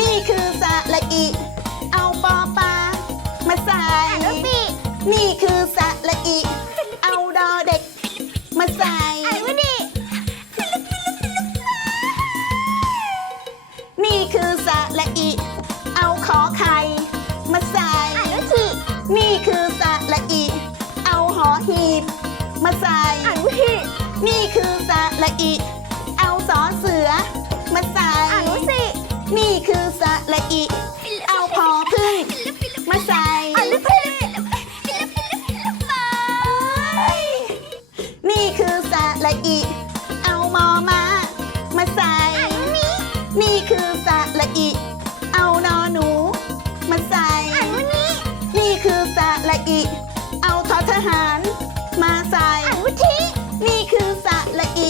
นี่คือสระอี เอาปอปลามาใส่ ลูกปีนี่คือสระอี เอาดอเด็ก มาใส่ อ่านว่าดีนี่คือสระอี เอาขอไข่มาใส่ อ่านว่าฉีนี่คือสระอี เอาหอหีบ มาใส่ อ่านว่าหีนี่คือสระอี เอาสอเสื คือสระอิเอาพอพึ่งมาใส่อ่านหนูสินี่คือสระอิเอามอมา มาใส่อ่านหนูนี้นี่คือสระอิเอานอหนู มาใส่อ่านหนูนี้นี่คือสระอิเอาทอทหาร มาใส่อ่านหนูทีนี่คือสระอิ